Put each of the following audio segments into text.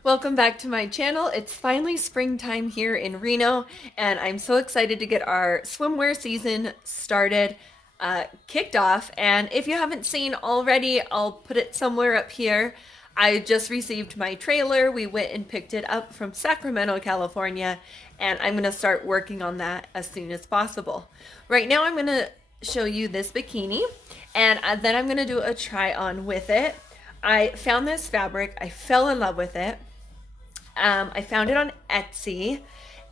Welcome back to my channel. It's finally springtime here in Reno, and I'm so excited to get our swimwear season started, kicked off. And if you haven't seen already, I'll put it somewhere up here. I just received my trailer. We went and picked it up from Sacramento, California, and I'm going to start working on that as soon as possible. Right now, I'm going to show you this bikini, and then I'm going to do a try on with it. I found this fabric, I fell in love with it. I found it on Etsy,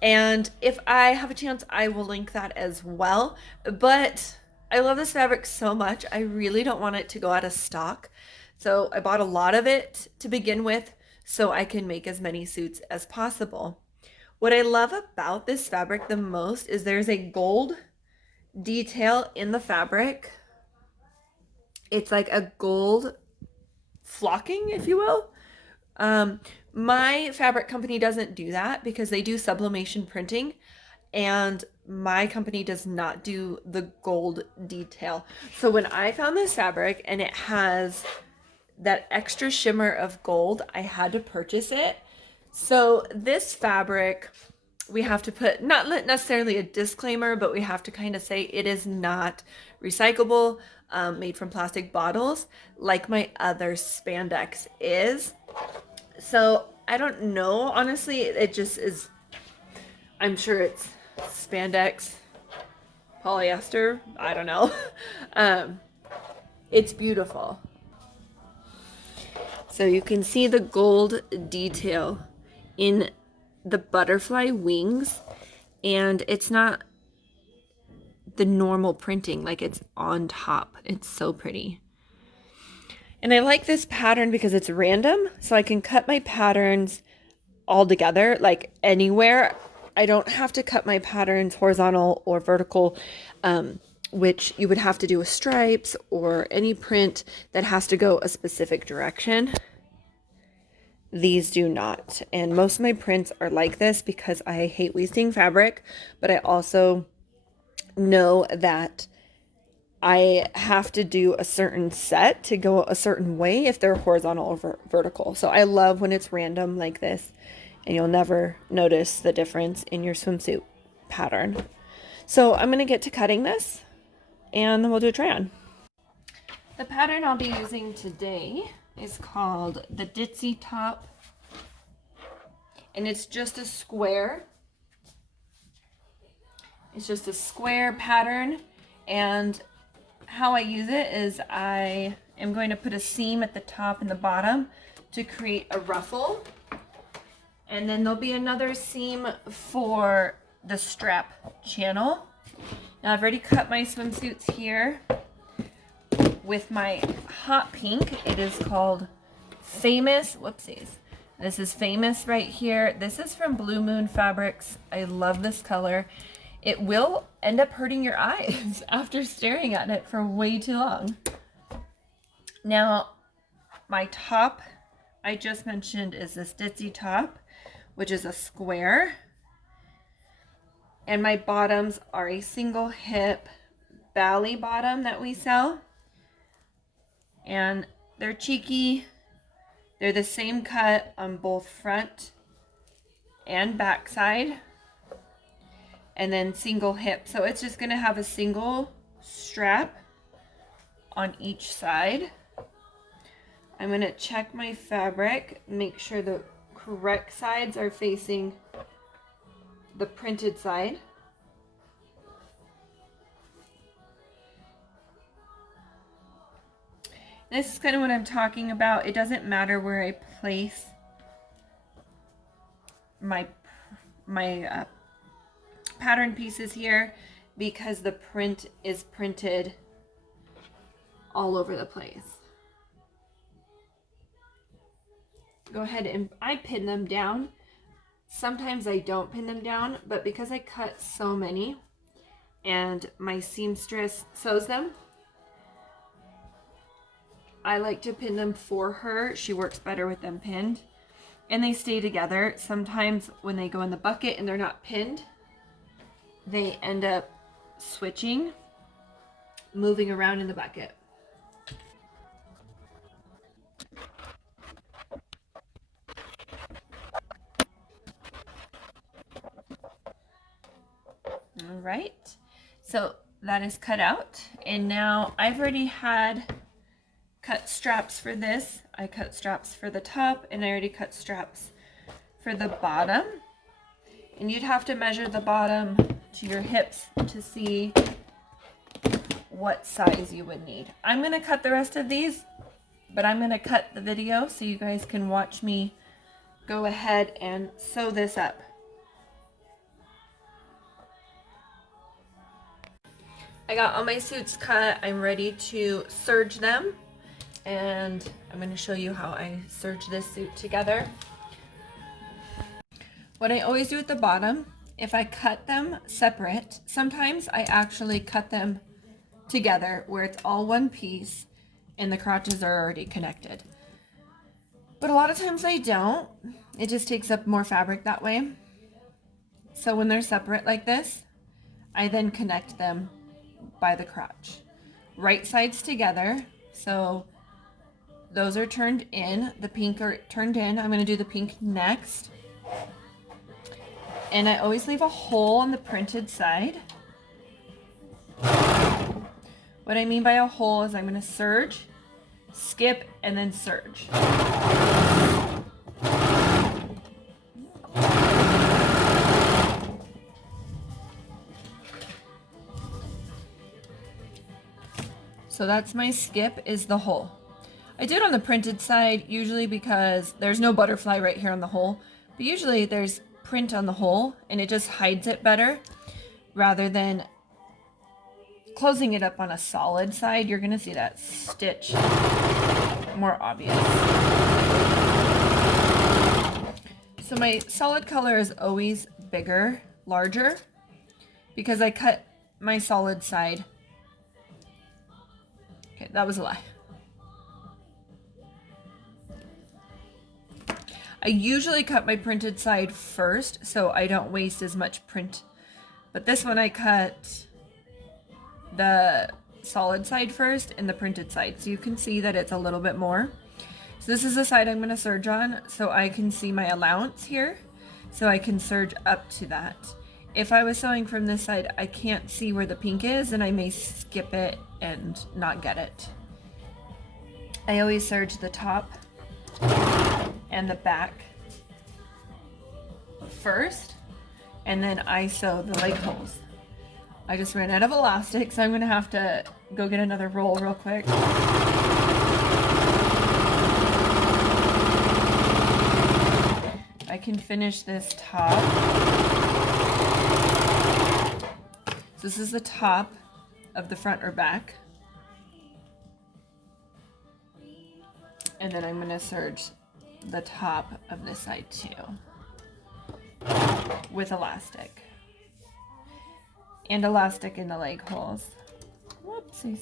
and if I have a chance, I will link that as well. But I love this fabric so much, I really don't want it to go out of stock. So I bought a lot of it to begin with so I can make as many suits as possible. What I love about this fabric the most is there's a gold detail in the fabric. It's like a gold flocking, if you will. Um, my fabric company doesn't do that because they do sublimation printing, and my company does not do the gold detail. So when I found this fabric and it has that extra shimmer of gold, I had to purchase it. So this fabric, we have to put not necessarily a disclaimer, but we have to kind of say it is not recyclable, made from plastic bottles like my other spandex is. So I don't know, honestly, it just is. I'm sure it's spandex, polyester, I don't know. um, it's beautiful. So you can see the gold detail in the butterfly wings, and it's not the normal printing, like it's on top. It's so pretty. And I like this pattern because it's random, so I can cut my patterns all together, like anywhere. I don't have to cut my patterns horizontal or vertical, which you would have to do with stripes or any print that has to go a specific direction. These do not. And most of my prints are like this because I hate wasting fabric, but I also know that I have to do a certain set to go a certain way if they're horizontal or vertical. So I love when it's random like this, and you'll never notice the difference in your swimsuit pattern. So I'm going to get to cutting this, and then we'll do a try on. The pattern I'll be using today is called the Ditzy Top, and it's just a square. It's just a square pattern, and how I use it is I am going to put a seam at the top and the bottom to create a ruffle. And then there'll be another seam for the strap channel. Now I've already cut my swimsuits here with my hot pink. It is called Famous. Whoopsies. This is Famous right here. This is from Blue Moon Fabrics. I love this color. It will end up hurting your eyes after staring at it for way too long. Now, my top I just mentioned is this Ditzy top, which is a square. And my bottoms are a single hip Bally bottom that we sell. And they're cheeky. They're the same cut on both front and back side. And then single hip. So it's just going to have a single strap on each side. I'm going to check my fabric, make sure the correct sides are facing the printed side. This is kind of what I'm talking about. It doesn't matter where I place my pattern pieces here because the print is printed all over the place. Go ahead and I pin them down. Sometimes I don't pin them down, but because I cut so many and my seamstress sews them, I like to pin them for her. She works better with them pinned, and they stay together. Sometimes when they go in the bucket and they're not pinned, they end up switching, moving around in the bucket. right, so that is cut out, and now I've already had cut straps for this. I cut straps for the top, and I already cut straps for the bottom. And you'd have to measure the bottom to your hips to see what size you would need. I'm gonna cut the rest of these, but I'm gonna cut the video so you guys can watch me go ahead and sew this up. I got all my suits cut. I'm ready to serge them, and I'm going to show you how I serge this suit together. What I always do at the bottom, if I cut them separate, sometimes I actually cut them together where it's all one piece and the crotches are already connected. But a lot of times I don't. It just takes up more fabric that way. So when they're separate like this, I then connect them by the crotch. Right sides together, so those are turned in, the pink are turned in. I'm going to do the pink next. And I always leave a hole on the printed side. What I mean by a hole is I'm going to serge, skip, and then serge. So that's my skip, is the hole. I do it on the printed side usually because there's no butterfly right here on the hole, but usually there's print on the hole and it just hides it better rather than closing it up on a solid side. You're gonna see that stitch more obvious. So my solid color is always bigger, larger, because I cut my solid side. Okay, that was a lie. I usually cut my printed side first so I don't waste as much print. But this one I cut the solid side first and the printed side. So you can see that it's a little bit more. So this is the side I'm going to serge on so I can see my allowance here. So I can serge up to that. If I was sewing from this side, I can't see where the pink is and I may skip it and not get it. I always serge the top and the back first, and then I sew the leg holes. I just ran out of elastic, so I'm gonna have to go get another roll real quick. I can finish this top. So this is the top of the front or back. And then I'm gonna serge the top of this side too with elastic. And elastic in the leg holes. Whoopsies.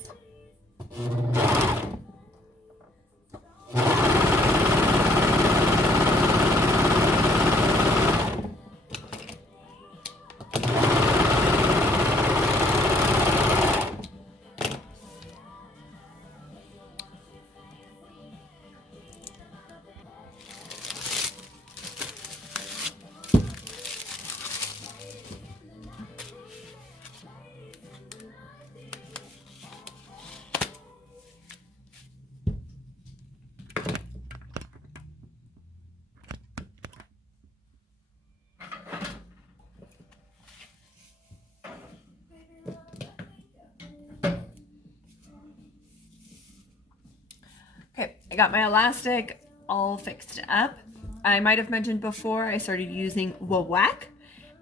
Okay, I got my elastic all fixed up. I might have mentioned before I started using Whack,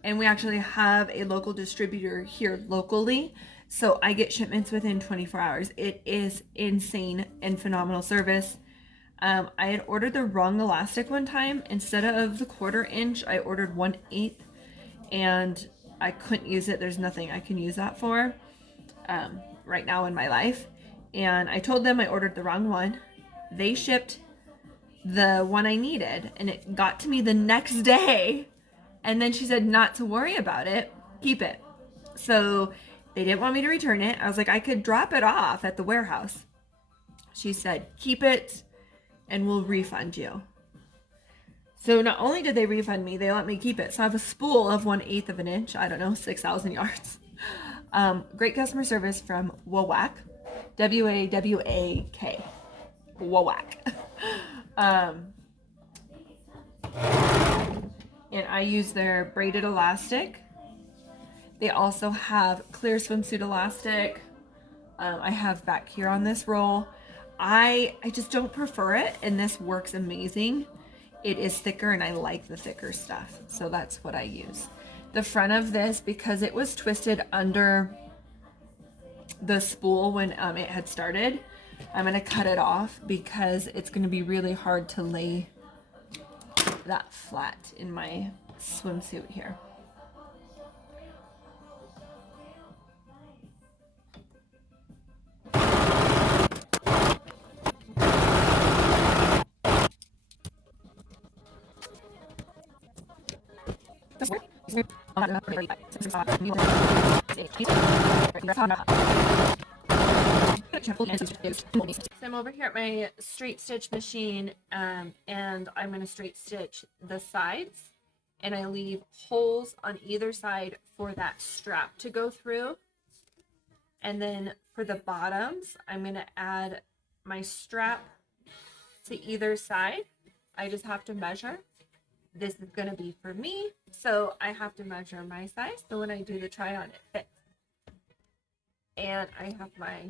and we actually have a local distributor here locally, so I get shipments within 24 hours. It is insane and phenomenal service. I had ordered the wrong elastic one time. Instead of the 1/4 inch, I ordered 1/8, and I couldn't use it. There's nothing I can use that for right now in my life. And I told them I ordered the wrong one. They shipped the one I needed, and it got to me the next day. And then she said not to worry about it, keep it. So they didn't want me to return it. I was like, I could drop it off at the warehouse. She said, keep it and we'll refund you. So not only did they refund me, they let me keep it. So I have a spool of 1/8 of an inch, I don't know, 6,000 yards. Great customer service from Wawak, Wawak. Wawak. um, and I use their braided elastic. They also have clear swimsuit elastic. I have back here on this roll. I just don't prefer it, and this works amazing. It is thicker, and I like the thicker stuff, so that's what I use. The front of this, because it was twisted under the spool when it had started, I'm gonna cut it off because it's gonna be really hard to lay that flat in my swimsuit here. So I'm over here at my straight stitch machine, and I'm going to straight stitch the sides, and I leave holes on either side for that strap to go through. And then for the bottoms, I'm going to add my strap to either side. I just have to measure. This is going to be for me, so I have to measure my size, so when I do the try on, it fits. And I have my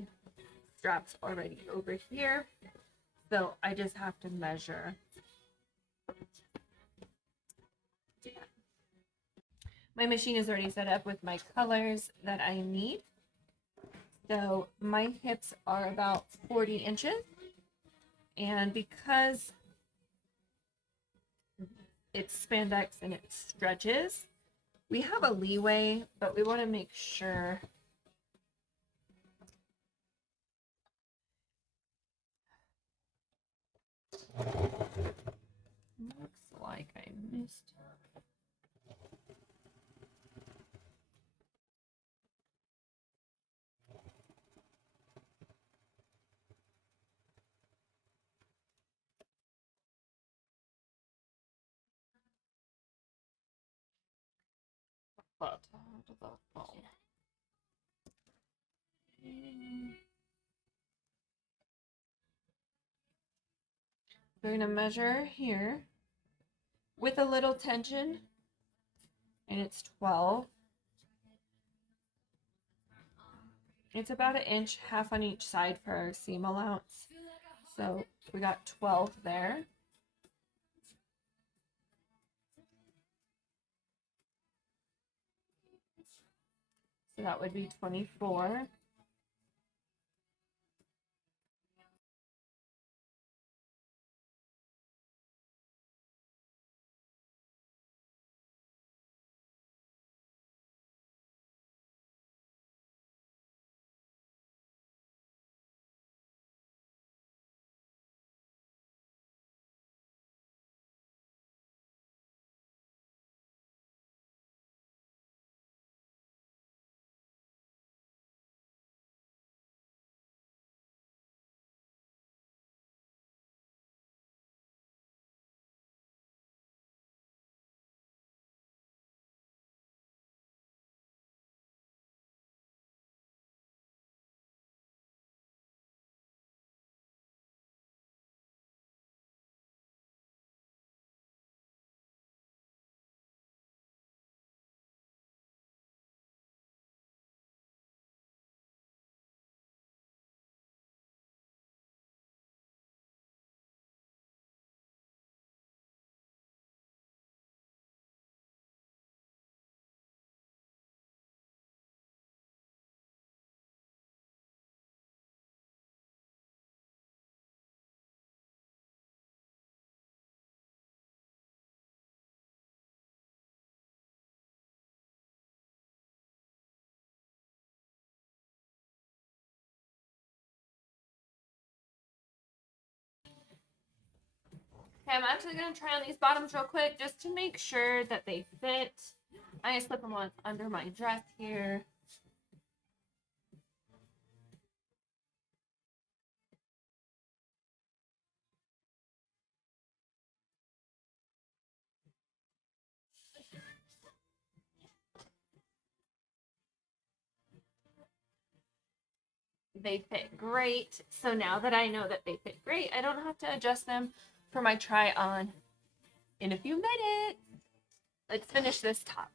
straps already over here, so I just have to measure. My machine is already set up with my colors that I need. So my hips are about 40 inches, and because it's spandex and it stretches, we have a leeway, but we want to make sure looks like I missed. But we're gonna measure here with a little tension, and it's 12. It's about an inch, half on each side for our seam allowance. So we got 12 there. So that would be 24. Okay, I'm actually going to try on these bottoms real quick just to make sure that they fit. I slip them on under my dress here. They fit great. So now that I know that they fit great, I don't have to adjust them for my try on in a few minutes. Let's finish this top.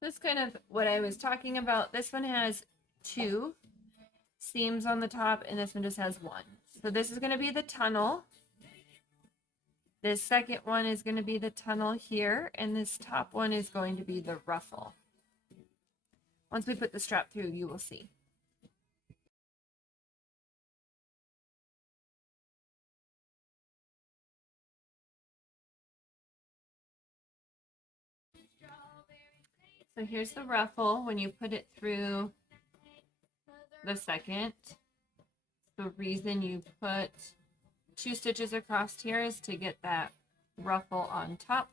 This is kind of what I was talking about. This one has two seams on the top, and this one just has one. So this is going to be the tunnel. This second one is going to be the tunnel here, and this top one is going to be the ruffle. Once we put the strap through, you will see. So here's the ruffle when you put it through the second. The reason you put 2 stitches across here is to get that ruffle on top.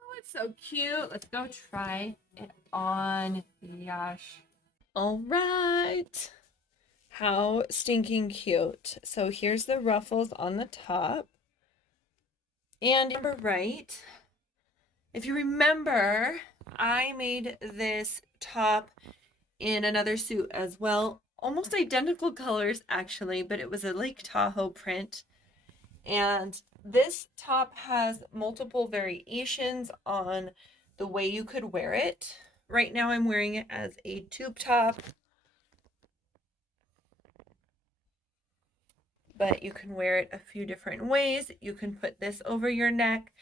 Oh, it's so cute. Let's go try it on. Gosh. All right. How stinking cute. So here's the ruffles on the top. And number right, if you remember, I made this top in another suit as well. Almost identical colors actually, but it was a Lake Tahoe print. And this top has multiple variations on the way you could wear it. Right now I'm wearing it as a tube top, but you can wear it a few different ways. You can put this over your neck.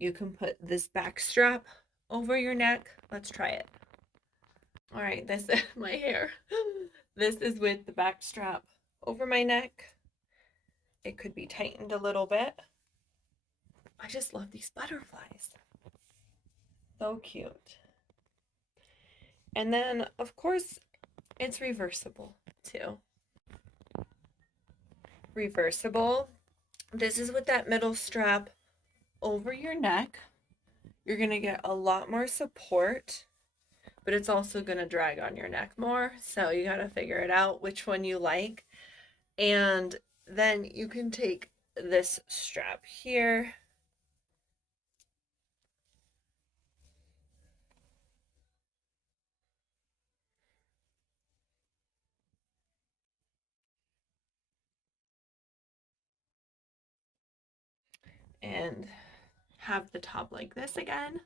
You can put this back strap over your neck. Let's try it. All right, this is my hair. This is with the back strap over my neck. It could be tightened a little bit. I just love these butterflies. So cute. And then, of course, it's reversible too. Reversible. This is with that middle strap over your neck. You're going to get a lot more support, but it's also going to drag on your neck more. So you got to figure it out which one you like. And then you can take this strap here and have the top like this again.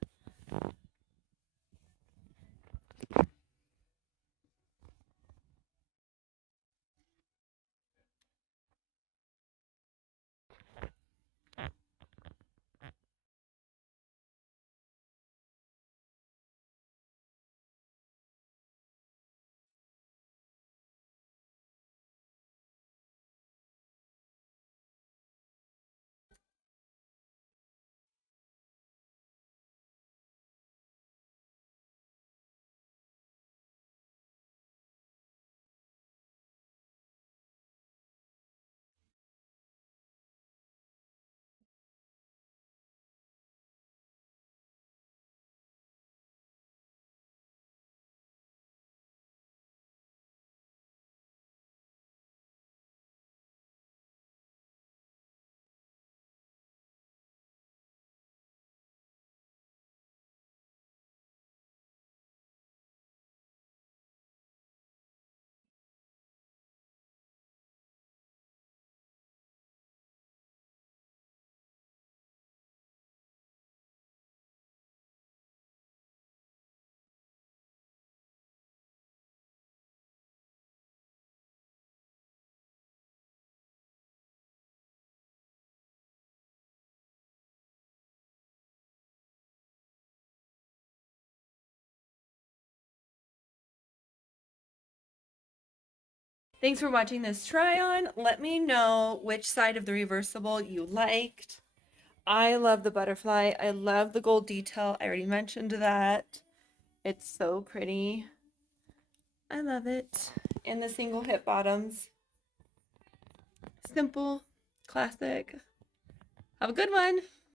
Thanks for watching this try on. Let me know which side of the reversible you liked. I love the butterfly. I love the gold detail. I already mentioned that. It's so pretty. I love it. And the single hip bottoms. Simple, classic. Have a good one.